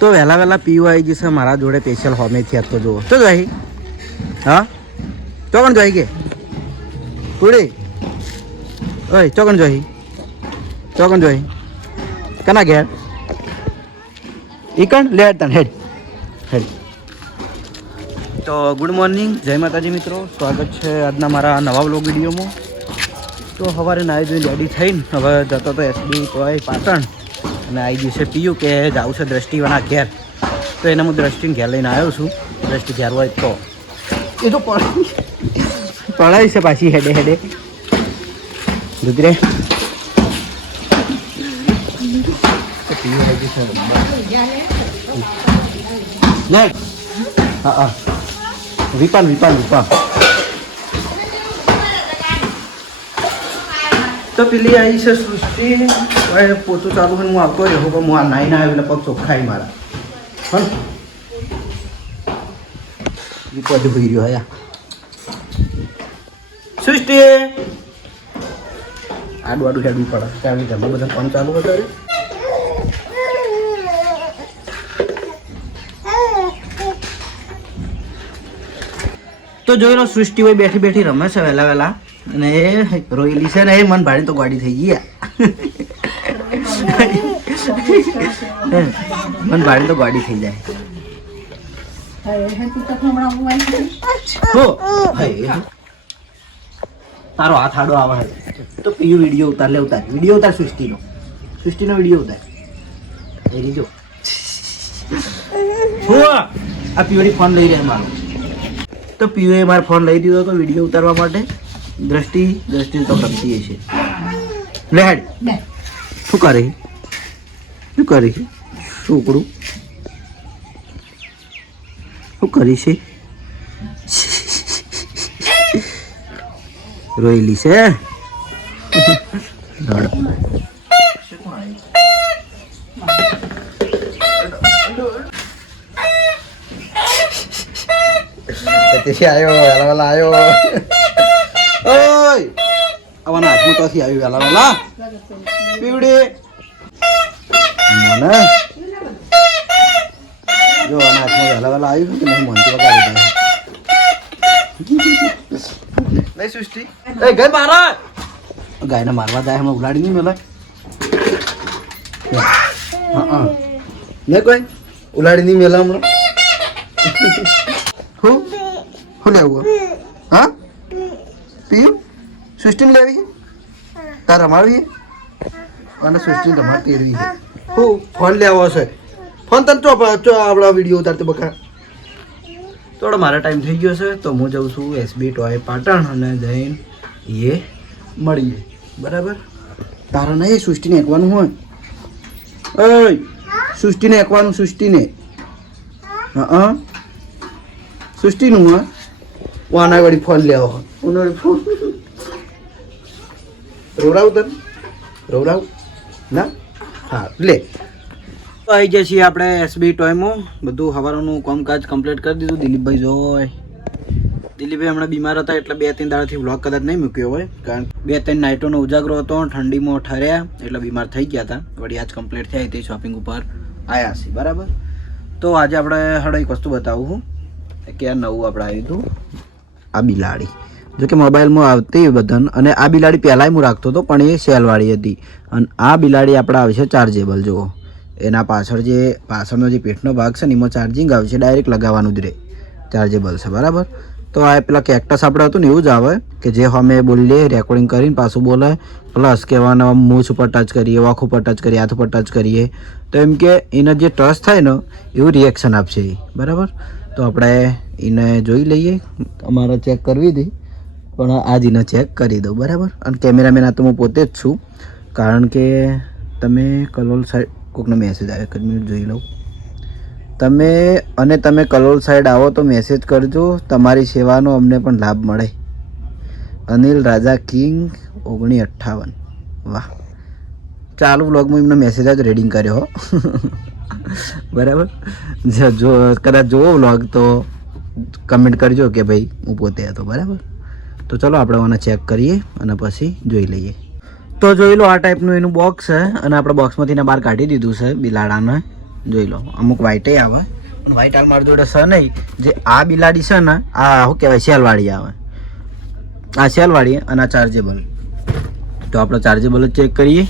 તો વહેલા વહેલા પીવું આવી જશે મારા જોડે સ્પેશિયલ હોમેથી તો જુઓ તો જોઈ હા ચોકણ જોઈ કે પૂરી ઓય ચોકણ જોઈ કના ઘેર ઈકણ લે તન હેડ તો ગુડ મોર્નિંગ જય માતાજી મિત્રો, સ્વાગત છે આજના મારા નવા વ્લોગ વિડીયોમાં. તો સવારે નાહી જોઈને રેડી થઈને હવે જતો તો એસબી તોય પાટણ અને આવી જશે પીયું કે જાઉં છે દ્રષ્ટિવાળા ઘેર. તો એને હું દ્રષ્ટિને ઘેર લઈને આવ્યો છું. દ્રષ્ટિ ઘેર હોય તો એ તો પડાવી છે પાછી હેડે દુધરે પીયું આવી જશે. હા વિપાન તો પેલી આવી છે સૃષ્ટિ પોતું ચાલુ હોય હું આવતો રહ્યો પણ હું આ નાઈને આવ્યો એટલે પગ ચોખ્ખાઈ મારા પણ વિપદ ભઈ રહ્યો હયા સૃષ્ટિ આડું હેડવું પડે કારણ કે ઘરમાં બધા કામ ચાલુ હતા. તો જોઈ લો સૃષ્ટિ હોય બેઠી રમે છે વહેલા અને એ રોયેલી છે ને એ મન ભાડી તો ગાડી થઈ ગઈ મન ભાડી તો ગાડી થઈ જાય. તારો હાથ આડો આવે તો પીયું વિડીયો ઉતાર વિડીયો ઉતાર સૃષ્ટિનો વિડીયો ઉતાર એ રીજો આ પીઓની ફોન લઈ રહ્યા મારો. તો પીઓએ મારો ફોન લઈ દીધો હતો વિડીયો ઉતારવા માટે. દ્રષ્ટિ તો ગમતી છે. લે હેડ શું કરી છોકરું શું કરી છે રોયેલી છે આવ્યો વહેલા આવ્યો. ઓય આવવાના હાથમાં તોથી આવ્યું વહેલા પીવડી મને જો આના હાથમાં વહેલા આવ્યું કે નહીં મનથી વગાડી નહીં સૃષ્ટિ એ ગાય મારા ગાયને મારવા જાય હમણાં ઉલાડી નહીં મેલા ને કોઈ ઉલાડી નહીં મેલા હમણાં શું લેવું હા પીયું સૃષ્ટિને લેવી છે તાર રમાડવી અને સૃષ્ટિને રમાડ તેડવી છે. હું ફોન લેવો છે ફોન તને ચો આપણા વિડીયો ઉતારતો બકા. થોડો મારા ટાઈમ થઈ ગયો છે તો હું જાઉં છું એસબી ટોય પાટણ અને જઈને એ મળીએ બરાબર. તારે નહીં સૃષ્ટિને એકવાનું હોય ઓય સૃષ્ટિને એકવાનું સૃષ્ટિને હા સૃષ્ટિનું હા વાના વળી ફોન લેવો હોય ફોન રોવડાવ ના હા લે. તો આવી જાય છીએ આપણે એસબી ટોયમાં બધું સવારનું કામકાજ કમ્પ્લીટ કરી દીધું. દિલીપભાઈ હમણાં બીમાર હતા એટલે 2-3 દાડાથી વ્લોગ કદાચ નહીં મૂક્યો હોય કારણ કે 2-3 નાઇટોનો ઉજાગરો હતો ઠંડીમાં ઠર્યા એટલે બીમાર થઈ ગયા હતા. વળી આજ કમ્પ્લીટ થયા તે શોપિંગ ઉપર આવ્યા છે બરાબર. તો આજે આપણે હડો એક વસ્તુ બતાવું કે આ નવું આપણે આવ્યું હતું આ બિલાડી. જો કે મોબાઈલમાં આવતી બધાને અને આ બિલાડી પહેલાંય હું રાખતો હતો પણ એ સેલવાળી હતી અને આ બિલાડી આપણે આવશે ચાર્જેબલ. જુઓ એના પાછળનો જે પેટનો ભાગ છે ને એમાં ચાર્જિંગ આવશે ડાયરેક્ટ લગાવવાનું જ રહે ચાર્જેબલ છે બરાબર. તો આ પેલા કેક્ટસ આપણે હતું ને એવું જ આવે કે જે અમે બોલીએ રેકોર્ડિંગ કરીને પાછું બોલે પ્લસ કહેવાના મૂછ ઉપર ટચ કરીએ વાખ ઉપર ટચ કરીએ હાથ ઉપર ટચ કરીએ તો એમ કે એને જે ટચ થાય ને એવું રિએક્શન આપશે બરાબર. તો આપણે એને જોઈ લઈએ અમારે ચેક કરવી હતી પણ આજ એને ચેક કરી દઉં બરાબર. અને કેમેરામેન આ તો હું પોતે જ છું કારણ કે તમે કલોલ સાઈડ કોઈકનો મેસેજ આવ્યો 1 મિનિટ જોઈ લઉં. તમે કલોલ સાઈડ આવો તો મેસેજ કરજો તમારી સેવાનો અમને પણ લાભ મળે. અનિલ રાજા કિંગ 1958 વાહ. ચાલુ વ્લોગમાં એમનો મેસેજ જ રીડિંગ કર્યો બરાબર. જો કદાચ જોવો વ્લોગ તો કમેન્ટ કરજો કે ભાઈ હું પોતે હતો બરાબર. તો ચલો આપણે આને ચેક કરીએ અને પછી જોઈ લઈએ. તો જોઈ લો આ ટાઈપનું એનું બોક્સ છે અને આપણે બોક્સમાંથી બહાર કાઢી દીધું છે બિલાડાને જોઈ લો અમુક વ્હાઈટે આવે પણ વ્હાઈટ હાલ મારી જોડે છે નહીં. જે આ બિલાડી છે ને આ શું કહેવાય સેલવાળી આવે, આ સેલવાળી અને આ ચાર્જેબલ. તો આપણે ચાર્જેબલ જ ચેક કરીએ.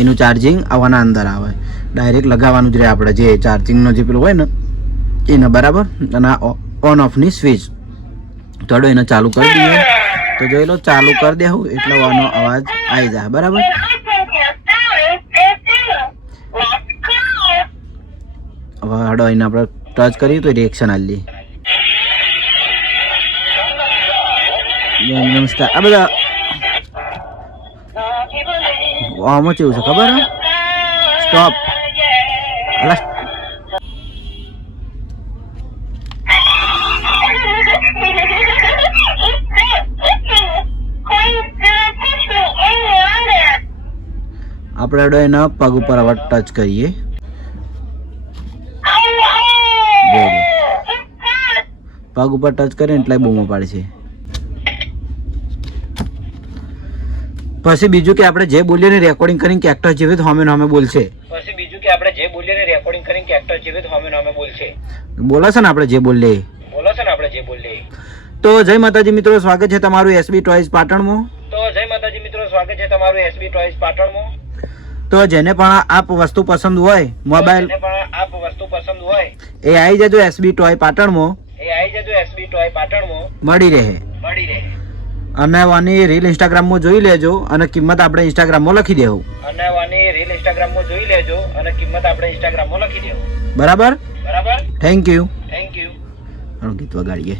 એનું ચાર્જિંગ આવવાના અંદર આવે, ડાયરેક્ટ લગાવવાનું જ રહે આપણે જે ચાર્જિંગનો જે પેલો હોય ને એને બરાબર. અને આ ઓન ઓફની સ્વિચ થોડો એને ચાલુ કરી દઈએ તો જોઈ લો ચાલુ કરી દેવું એટલે આનો અવાજ આવી જાય બરાબર. હવે હડો એને આપણે ટચ કરીએ તો રિએક્શન આવી લે. નમસ્કાર. આ બધા આમાં કેવું છે ખબર હે? સ્ટોપ. આપણે એના પગ ઉપર હવે ટચ કરીએ. પગ ઉપર ટચ કરીએ એટલે બૂમો પાડશે. પછી બીજું કે આપણે જે બોલીએ ને રેકોર્ડિંગ કરીને કેરેક્ટર જેવી હોમે હોમે બોલશે. પછી બીજું કે આપણે જે બોલીએ ને રેકોર્ડિંગ કરીને કેરેક્ટર જેવી હોમે હોમે બોલશે. બોલે છે ને આપણે જે બોલીએ. તો જય માતાજી મિત્રો, સ્વાગત છે તમારું એસબી ટોયઝ પાટણમાં. તો જેને પણ આ વસ્તુ પસંદ હોય મોબાઈલ એ આવી જજો એસબી ટોય પાટણમાં. મળી રહે. અને વાની રીલ ઇન્સ્ટાગ્રામમાં જોઈ લેજો અને કિંમત આપણે ઇન્સ્ટાગ્રામમાં લખી દેવું. બરાબર. Thank you. ગીત વગાડીએ.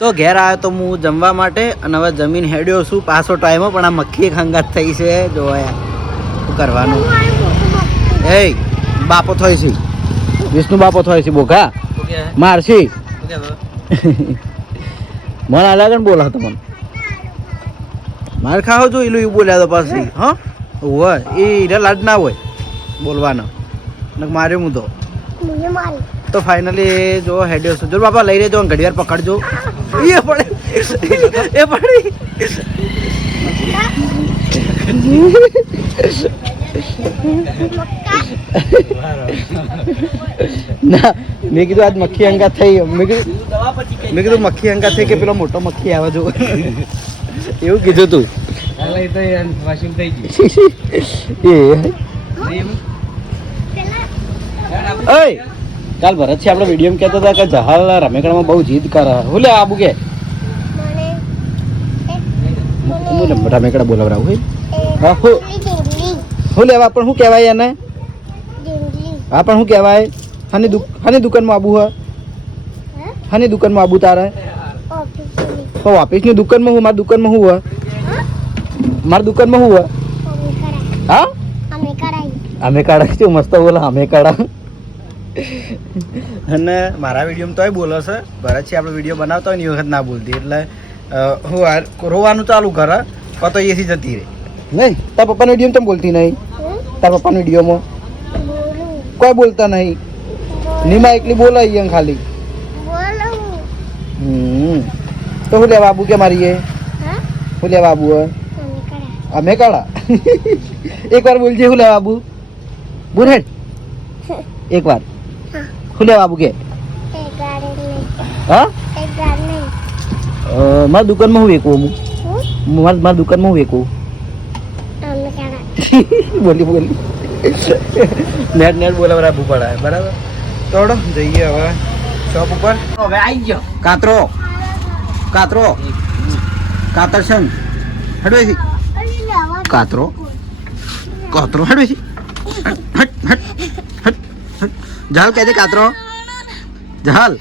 તો ઘેર આવ્યો તો હું જમવા માટે અને હવે જમીન હેડ્યો છું પાછો ટાઈમ. પણ આ મક્ખી ખંગાત થઈ છે જો શું કરવાનું. એ બાપો થાય છે, વિષ્ણુ બાપો થાય છે. બોઘા મારસી મને અલગ બોલા હતો મને માર ખાવ જો એલું એવું બોલ્યા તો પાછી. હા હોય એ લાડ ના હોય બોલવાનો માર્યો હું તો ફાઇનલી જો હેડ્યો છું. જો બાપા લઈ લેજો ઘડિયાળ પકડજો. એ પડે એ પડી ના. મેં કીધું આજ મક્ખી અંગા થઈ. મેં કીધું મક્ખી અંગા થઈ કે પેલો મોટો મક્ખી આવે જો એવું કીધું તું. કાલ ભરત છે આપણે વિડીયો કહેતો હતા કે જહાલ રમેકડામાં બહુ જીદ કરે. હું લે આબુ કે રમેકડા બોલાવરાવું હું લેવા પણ શું કહેવાય એને? હા પણ શું કહેવાય? હાની દુકાનમાં આબુ હ? હાની દુકાનમાં આબુ તારે? ઓફિસની દુકાનમાં હું? મારી દુકાનમાં હું હ? મારી દુકાનમાં હું હ? હા અમે કાઢા શું મસ્ત બોલા અમે કાઢા. અને મારા વિડીયોમાં તોય બોલે છે ભરત છે આપણે વિડીયો બનાવતા હોય ને એ વખત ના બોલતી એટલે હું રોવાનું ચાલુ કરે તો એથી જતી રહે. નહીં તાર પપ્પાના વિડીયો તમે બોલતી નહીં? તાર પપ્પાના વિડીયોમાં કોઈ બોલતા નહીં? નીમા એકલી બોલાય અહીંયા ખાલી. તો શું લેવા આબુ કે મારીએ? શું લેવા આબુ? અમે કાઢા. એક વાર બોલજે શું લેવા આબુ? બોલ હેડ એક વાર. શું લેવા આબુ કે? હા મારા દુકાનમાં હું વેકું? મારા દુકાનમાં હું વેકું? બોલી નેટ બોલાવવા આપવું પડે બરાબર. તોડો જઈએ હવે શોપ ઉપર. હવે આવી ગયો કાતરો કાતરસન હડવેથી કાતરો હડવેથી જાલ કહે છે કાતરો જાલ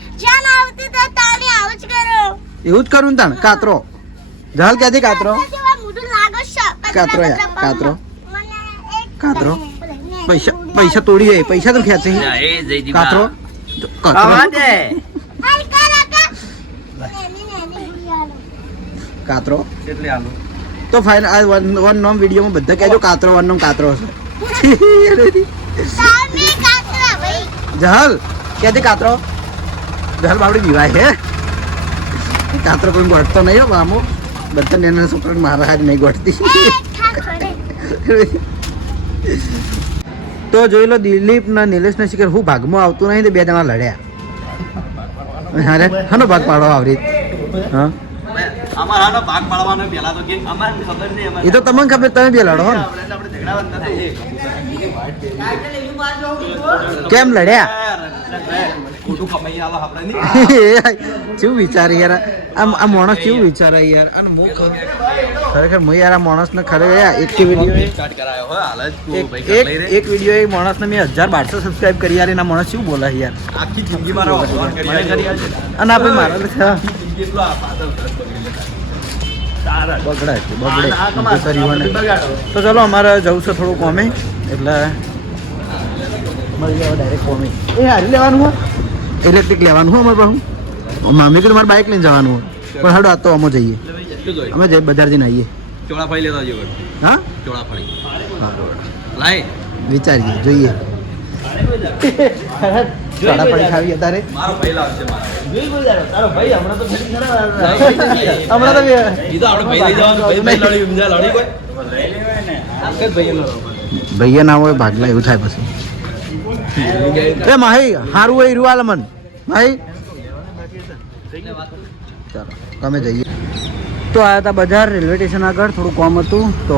એવું જ કરું તાણ કાતરો જાલ કહે છે કાતરો કાતરો પૈસા તોડી જાય. પૈસા તો ખેંચે કાતરો કાતરો તો ફાઇન. આ વન નોમ વિડીયોમાં બધા કહેજો કાતરો વન નોમ કાતરો હશે. જહલ કે કાતરો ઘર બાવડી દીવાય હે કાતરો કોઈ ગોઠતો નહીં હો મામો બધા નાના છોકરાને મારા હાથ નહીં ગોઠતી તો જોઈ લો દિલીપ ને નિલેશ ને શિખર હું ભાગમાં આવતું નહીં તો બે જણા લડ્યા હારે હાનો ભાગ પાડવા આવરી હા અમારાનો ભાગ પાડવાનો પેલા તો કે અમારે ખબર નહીં એ તો તમને ખબર તમે બે લડો હો ને કેમ લડ્યા ખોટું કમાઈ આલો આપણે કેવું વિચારે યાર આ માણસ કેવું વિચારે યાર અને મુખ ખરેખર હું યાર આ માણસને ખરેખર એક વિડીયો સ્ટાર્ટ કરાયો હો હાલ જ તું ભાઈ એક વિડીયો એ માણસને મેં 1200 સબસ્ક્રાઇબ કરી યાર એના માણસ શું બોલે યાર આખી જિંદગી મારો અપમાન કરી અને આપણે મારા જિંદગી એટલો આ પાતળ બગડે તો ચલો અમારે જવું છે થોડું કોમે એટલે મળી જાવ ડાયરેક્ટ કોમે એ હારી લેવાનું હોય ઇલેક્ટ્રિક લેવાનું હોય અમારે પાછું મામી કે મારે બાઇક લઈને જવાનું હોય પણ હાડો આ તો અમે જઈએ અમે જઈ બજાર જઈને આવીએ ચોળાફળી લેતા આવજો હા ચોળાફળી લાય વિચારીએ જોઈએ ચોળાફળી ખાવી અત્યારે મારો ભાઈ લાવશે તારો ભાઈ હમણાં તો હમણાં તો ઈ તો આપણે ભાઈ લઈ જવાનું ભાઈ લડી બીજા લડી કોઈ આકે ભાઈ લડો ભૈયા ના હોય ભાગલા એવું થાય પછી એ માહી હારું હોય રૂવાલ મન માહી ચાલો તમે જઈએ તો આવ્યા હતા બજાર રેલવે સ્ટેશન આગળ થોડું કામ હતું તો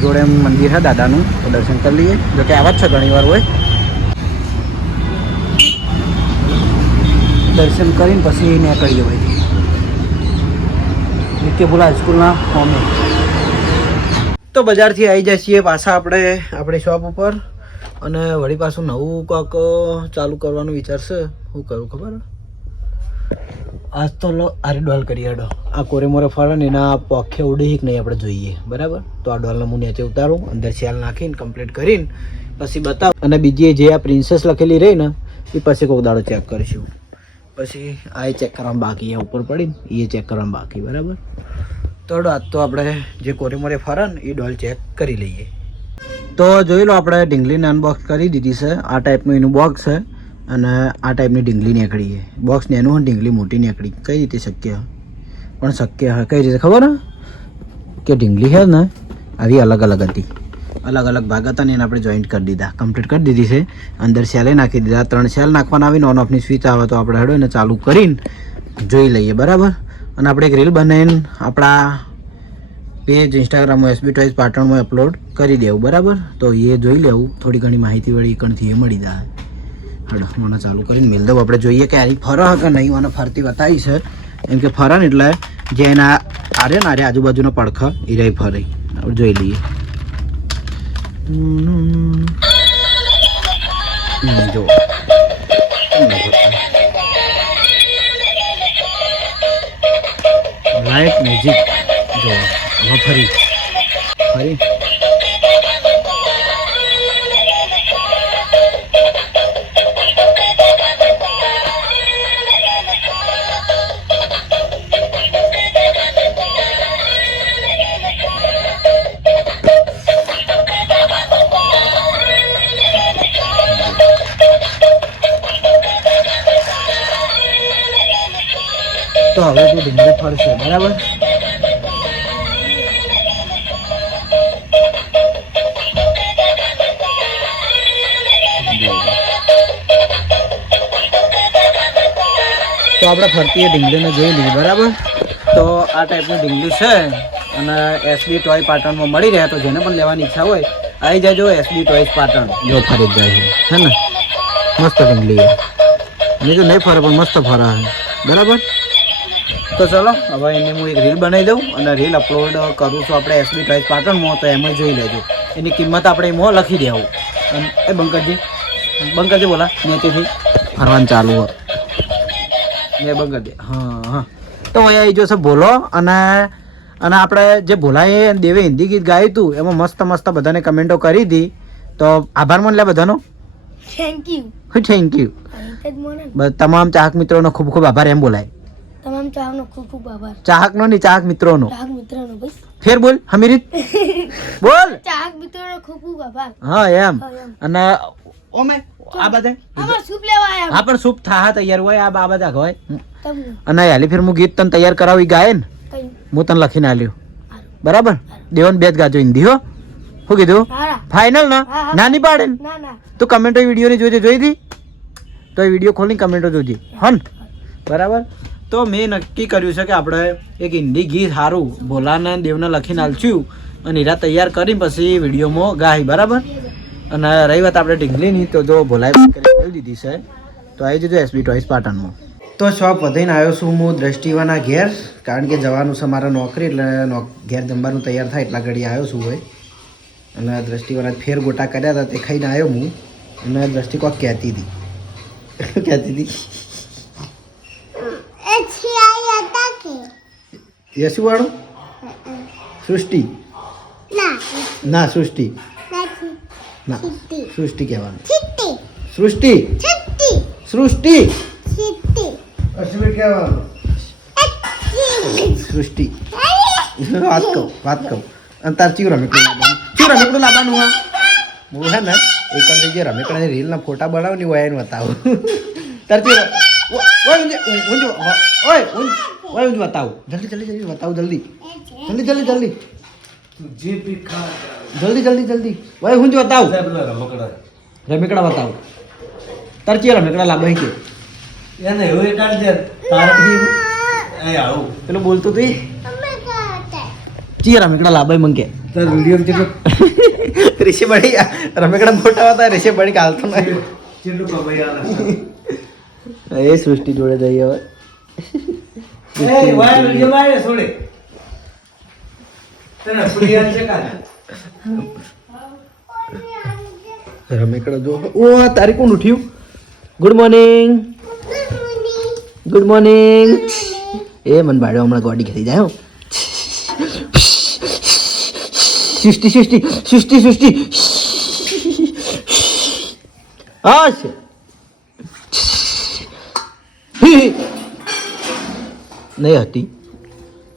જોડે મંદિર છે દાદાનું તો દર્શન કરી લઈએ જો કે આવા જ છે ઘણી વાર હોય દર્શન કરીને પછી નીકળી જવાય નિત્યપુરા હાઈસ્કૂલના હોમે તો બજારથી આવી જાય છીએ પાછા આપણે આપણી શોપ ઉપર અને વળી પાછું નવું કાંક ચાલુ કરવાનું વિચારશે શું કરું ખબર આજ તો લો આરી ડોલ કરી આડો આ કોરે મોરે ફરે ને એના પોખે ઉડી કે નહીં આપણે જોઈએ બરાબર તો આ ડોલને હું નીચે ઉતારું અંદર સેલ નાખીને કમ્પ્લીટ કરીને પછી બતાવ અને બીજી જે આ પ્રિન્સેસ લખેલી રહી ને એ પછી કોઈક દાડો ચેક કરીશું પછી આ ચેક કરવાનું બાકી એ ઉપર પડીને એ ચેક કરવાનું બાકી બરાબર તો આજ તો આપણે જે કોરે મોરે ફરે ને એ ડોલ ચેક કરી લઈએ તો જોઈ લો આપણે ઢીંગલીને અનબોક્સ કરી દીધી છે આ ટાઈપનું એનું બોક્સ છે અને આ ટાઈપની ઢીંગલી નીકળી છે બોક્સ એનું હોય ઢીંગલી મોટી નીકળી કઈ રીતે શક્ય પણ શક્ય હોય કઈ રીતે ખબર કે ઢીંગલી છે ને આવી અલગ અલગ હતી અલગ અલગ ભાગ હતા ને એને આપણે જોઈન્ટ કરી દીધા કમ્પ્લીટ કરી દીધી છે અંદર સેલે નાખી દીધા 3 સેલ નાખવાના આવીને ઓન ઓફની સ્વિચ આવે તો આપણે હેડો એને ચાલુ કરીને જોઈ લઈએ બરાબર અને આપણે એક રીલ બનાવીને આપણા પેજ ઇન્સ્ટાગ્રામમાં એસબી ટોયઝ પાટણમાં અપલોડ કરી દેવું બરાબર તો એ જોઈ લેવું થોડી ઘણી માહિતી વળી કણથી એ મળી જાય હડો મને ચાલુ કરીને મેલ દઉં આપણે જોઈએ કે આની ફરક કે નહીં મને ફરતી બતાવી છે એમ કે ફરણ એટલે જે એના આરે ને આરે આજુબાજુનો પડખા એ રહી ફરે આપણે જોઈ લઈએ જો લાઈટ મ્યુઝિક જો હવે ફરી તો હવે તું ઢીંગલી ફરશે બરાબર તો આપણે ફરતી એ ઢીંગલીને જોઈ લીધી બરાબર તો આ ટાઈપની ઢીંગલી છે અને એસબી ટોય પાટણમાં મળી રહ્યા તો જેને પણ લેવાની ઈચ્છા હોય આવી જાજો એસબી ટોયઝ પાટણ જો ફરી જાય છે ને મસ્ત ઢીંગલી બીજું નહીં ફરે પણ મસ્ત ફરા છે બરાબર તો ચલો હવે એને હું એક રીલ બનાવી દઉં અને રીલ અપલોડ કરું છું આપણે એસબી ટોયઝ પાટણમાં તો એમાં જોઈ લેજો એની કિંમત આપણે એમાં લખી દેવું એ બંકરજી બોલા નીચેથી ફરવાનું ચાલુ હોય ને બંકર દે હા તો અહીંયા આવી જશે બોલો અને આપણે જે ભોલાએ દેવે હિન્દી ગીત ગાયું હતું એમાં મસ્ત મસ્ત બધાને કમેન્ટો કરી હતી તો આભાર માન લે બધાનો થેન્ક યુ તમામ ચાહક મિત્રોનો ખૂબ ખૂબ આભાર એમ બોલાય તમામ ચાહકનો ખૂબ ખૂબ આભાર ચાહકનો નહીં ચાહક મિત્રોનો ભાઈ ફેર બોલ હમીરીત બોલ ચાહક મિત્રોનો ખૂબ ખૂબ આભાર હા એમ અને ઓમે આ બધા અમાર સૂપ લેવા આયા હા પણ સૂપ થા તૈયાર હોય આ બધા હોય તમને અને હાલી ફેર હું ગીત તને તૈયાર કરાવી ગાય ને કઈ હું તને લખીને આલ્યું બરાબર દેવન બે જ ગાજો હિન્દી હો શું કીધું હારા ફાઇનલ ના હા, હા. નાની પાડે ને ના ના તું કમેન્ટો વિડીયો ની જોઈ હતી તો એ વિડીયો ખોલીને કમેન્ટો જોજે હન બરાબર તો મેં નક્કી કર્યું છે કે આપણે એક હિન્દી ગીત સારું ભોલાને દેવને લખીને આલશું અને હીરા તૈયાર કરીને પછી વિડીયોમાં ગાય બરાબર અને રહી વાત આપણે ઢીંગલીની તો જો ભોલાએ કરી દીધી છે તો આવી જજો એસબી ટોયસ પાટણમાં તો શોપ વધીને આવ્યો છું હું દ્રષ્ટિવાના ઘેર કારણ કે જવાનું છે મારા નોકરી એટલે ઘેર જમવાનું તૈયાર થાય એટલા ઘડી આવ્યો છું ભાઈ અને દ્રષ્ટિવાના ફેર ગોટા કર્યા હતા તે ખાઈને આવ્યો હું અને દ્રષ્ટિ કોક કહેતી હતી કહેતી હતી યશુ વાળું સૃષ્ટિ ના સૃષ્ટિ ના સૃષ્ટિ કહેવાનું સૃષ્ટિ સૃષ્ટિ અશ્વિન કહેવાનું સૃષ્ટિ વાત કહું અને તાર ચીવ રમેકડું લાવવાનું હા હું હે ને એક જે રમેકડાની રીલના ફોટા બનાવ ને હોય એને બતાવું તાર ચીવ ઊંઝ બતાવું જલ્દી બતાવું જલ્દી ભાઈ હું જ બતાવું રમેકડા બતાવું તાર ચીવ રમેકડા લાવવા કે પેલું બોલતું તું ચી રમેકડા લાભાઈ મંગે ઋષિ બળી રમેકડા મોટા હતા ઋષિ બળી કાલતો એ સૃષ્ટિ જોડે જઈએ હવે રમેકડા જો ઓ તારી કોણ ઉઠ્યું ગુડ મોર્નિંગ એ મન બાળ્યો હમણાં ગોડી ખેતી જાય હો સૃષ્ટિ હા છે નહીં હતી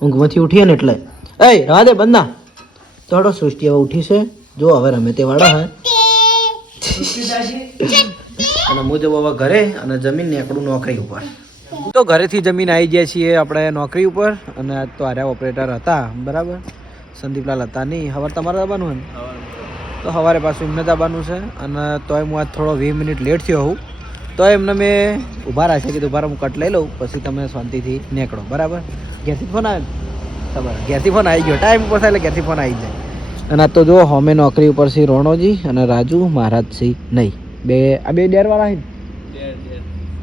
ઊંઘમાંથી ઉઠીએ ને એટલે એ રવા દે બંધા થોડો સૃષ્ટિ હવે ઉઠી છે જો હવે રમે તે વાળા હે અને હું જવું હવે ઘરે અને જમીન નીકળું નોકરી ઉપર તો ઘરેથી જમીન આવી ગયા છીએ આપણે નોકરી ઉપર અને આજ તો આર્યા ઓપરેટર હતા બરાબર સંદીપલાલ હતા નહીં સવારે તમારે આવવાનું હોય ને તો સવારે પાછું એમને જ આવવાનું છે અને તોય હું આજ થોડો 20 મિનિટ લેટ થયો હોઉં તો એમને મેં ઊભા રાખ્યા કીધું ઉભા હું કટ લઈ લઉં પછી તમે શાંતિથી નીકળો બરાબર ઘેરથી ફોન આવે તમારે ઘેરથી ફોન આવી ગયો ટાઈમ ઉપર થાય એટલે ઘેરથી ફોન આવી જાય અને આ તો જો હોમે નોકરી ઉપર છે રોણોજી અને રાજુ મહારાજ છે નહીં આ બે ડેરવાળા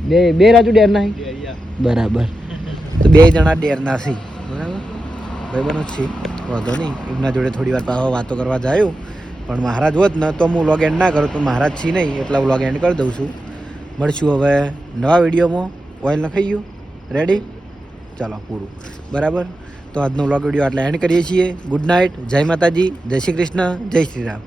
છે બે રાજુ ડેર ના બરાબર તો બે જણા ડેરના છે બરાબર ભાઈબંધો જ છે વાંધો નહીં એમના જોડે થોડી વાર પાછો વાતો કરવા જાયું પણ મહારાજ હોત ને તો હું વ્લોગ એન્ડ ના કરું તો મહારાજ છે નહીં એટલે વ્લોગ એન્ડ કરી દઉં છું મળશું હવે નવા વિડીયોમાં ઓઇલ નખાઈ ગયું રેડી ચાલો પૂરું બરાબર તો આજનો વ્લોગ વિડીયો આટલા એન્ડ કરીએ છીએ ગુડ નાઇટ જય માતાજી જય શ્રી કૃષ્ણ જય શ્રી રામ